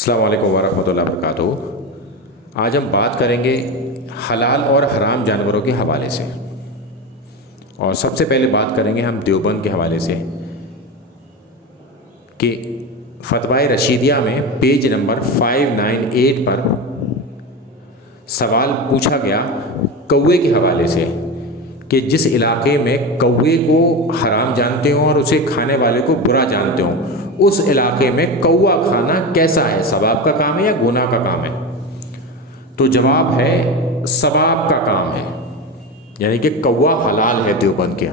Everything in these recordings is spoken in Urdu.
السلام علیکم ورحمۃ اللہ وبرکاتہ۔ آج ہم بات کریں گے حلال اور حرام جانوروں کے حوالے سے، اور سب سے پہلے بات کریں گے ہم دیوبند کے حوالے سے کہ فتویٰ رشیدیہ میں پیج نمبر 598 پر سوال پوچھا گیا کوے کے حوالے سے کہ جس علاقے میں کوے کو حرام جانتے ہوں اور اسے کھانے والے کو برا جانتے ہوں، اس علاقے میں کوا کھانا کیسا ہے، ثواب کا کام ہے یا گناہ کا کام ہے؟ تو جواب ہے ثواب کا کام ہے، یعنی کہ کوا حلال ہے دیوبند کے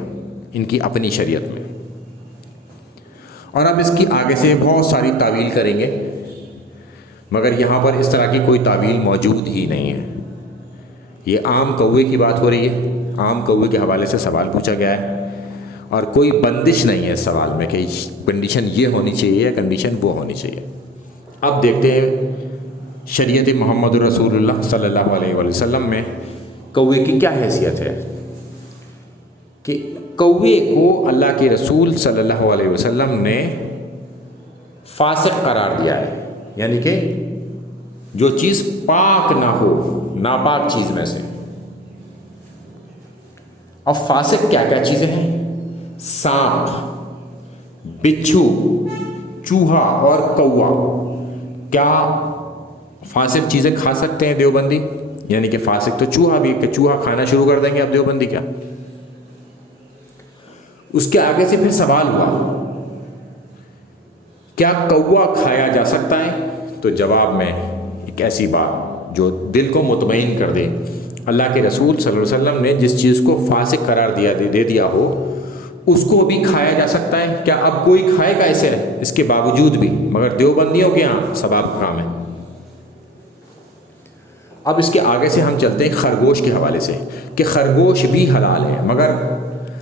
ان کی اپنی شریعت میں۔ اور اب اس کی آگے سے بہت ساری تعویل کریں گے، مگر یہاں پر اس طرح کی کوئی تعویل موجود ہی نہیں ہے۔ یہ عام کوے کی بات ہو رہی ہے، عام کوے کے حوالے سے سوال پوچھا گیا ہے، اور کوئی بندش نہیں ہے اس سوال میں کہ کنڈیشن یہ ہونی چاہیے یا کنڈیشن وہ ہونی چاہیے۔ اب دیکھتے ہیں شریعت محمد رسول اللہ صلی اللہ علیہ وسلم میں کوے کی کیا حیثیت ہے کہ کوے کو اللہ کے رسول صلی اللہ علیہ وسلم نے فاسق قرار دیا ہے، یعنی کہ جو چیز پاک نہ ہو، ناپاک چیز میں سے۔ اب فاسق کیا کیا چیزیں ہیں؟ سانپ، بچھو، چوہا اور کوا۔ کیا فاسق چیزیں کھا سکتے ہیں دیوبندی؟ یعنی کہ فاسق تو چوہا بھی، کہ چوہا کھانا شروع کر دیں گے اب دیوبندی کیا؟ اس کے آگے سے پھر سوال ہوا کیا کوا کھایا جا سکتا ہے؟ تو جواب میں ایک ایسی بات جو دل کو مطمئن کر دے، اللہ کے رسول صلی اللہ علیہ وسلم نے جس چیز کو فاسق قرار دے دیا ہو اس کو بھی کھایا جا سکتا ہے۔ کیا اب کوئی کھائے گا اسے اس کے باوجود بھی؟ مگر دیوبندیوں کے یہاں ثواب کا کام ہے۔ اب اس کے آگے سے ہم چلتے ہیں خرگوش کے حوالے سے کہ خرگوش بھی حلال ہے، مگر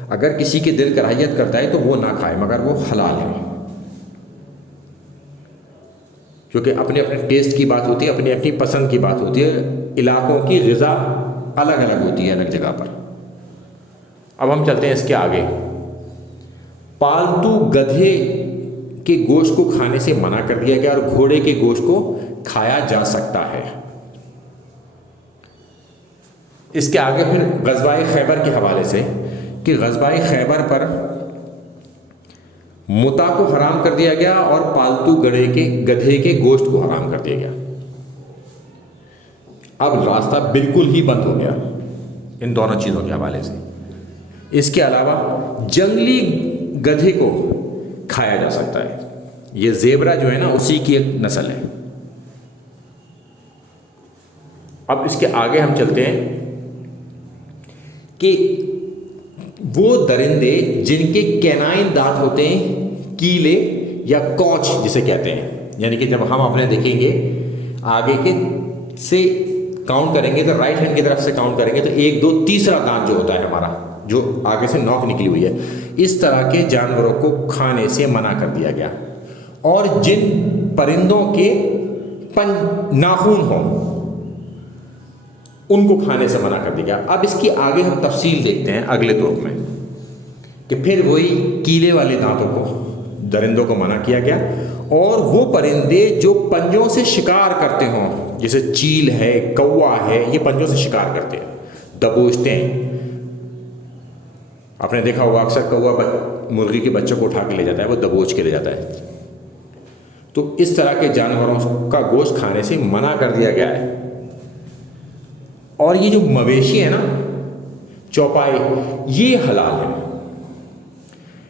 اگر کسی کے دل کراہیت کرتا ہے تو وہ نہ کھائے، مگر وہ حلال ہے، کیونکہ اپنے اپنے ٹیسٹ کی بات ہوتی ہے، اپنی اپنی پسند کی بات ہوتی ہے، علاقوں کی غذا الگ الگ ہوتی ہے الگ جگہ پر۔ اب ہم چلتے ہیں اس کے آگے، پالتو گدھے کے گوشت کو کھانے سے منع کر دیا گیا اور گھوڑے کے گوشت کو کھایا جا سکتا ہے۔ اس کے آگے پھر غزوہ خیبر کے حوالے سے کہ غزوہ خیبر پر متا کو حرام کر دیا گیا اور پالتو گدھے کے گوشت کو حرام کر دیا گیا۔ اب راستہ بالکل ہی بند ہو گیا ان دونوں چیزوں کے حوالے سے۔ اس کے علاوہ جنگلی گدھے کو کھایا جا سکتا ہے، یہ زیبرا جو ہے نا اسی کی ایک نسل ہے۔ اب اس کے آگے ہم چلتے ہیں کہ وہ درندے جن کے کینائن دانت ہوتے ہیں، کیلے یا کونچ جسے کہتے ہیں، یعنی کہ جب ہم اپنے دیکھیں گے آگے کے سے کاؤنٹ کریں گے تو رائٹ ہینڈ کی طرف سے کاؤنٹ کریں گے تو 1 2 تیسرا دانت جو ہوتا ہے ہمارا، جو آگے سے نوک نکلی ہوئی ہے، اس طرح کے جانوروں کو کھانے سے منع کر دیا گیا۔ اور جن پرندوں کے ناخن ہوں ان کو کھانے سے منع کر دیا گیا۔ اب اس کی آگے ہم تفصیل دیکھتے ہیں اگلے طور میں کہ پھر وہی کیلے والے دانتوں کو درندوں کو منع کیا گیا، اور وہ پرندے جو پنجوں سے شکار کرتے ہوں، جیسے چیل ہے، کوا ہے، یہ پنجوں سے شکار کرتے ہیں، دبوچتے ہیں۔ آپ نے دیکھا ہوگا اکثر کوا مرغی کے بچوں کو اٹھا کے لے جاتا ہے، وہ دبوچ کے لے جاتا ہے۔ تو اس طرح کے جانوروں کا گوشت کھانے سے منع کر دیا گیا ہے۔ اور یہ جو مویشی ہے نا، چوپائے، یہ حلال ہے۔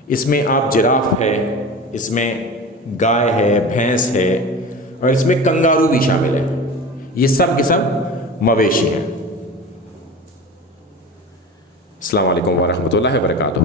اس میں آپ جراف ہے، اس میں گائے ہے، بھینس ہے، اور اس میں کنگارو بھی شامل ہے، یہ سب کے سب مویشی ہیں۔ السلام علیکم ورحمۃ اللہ وبرکاتہ۔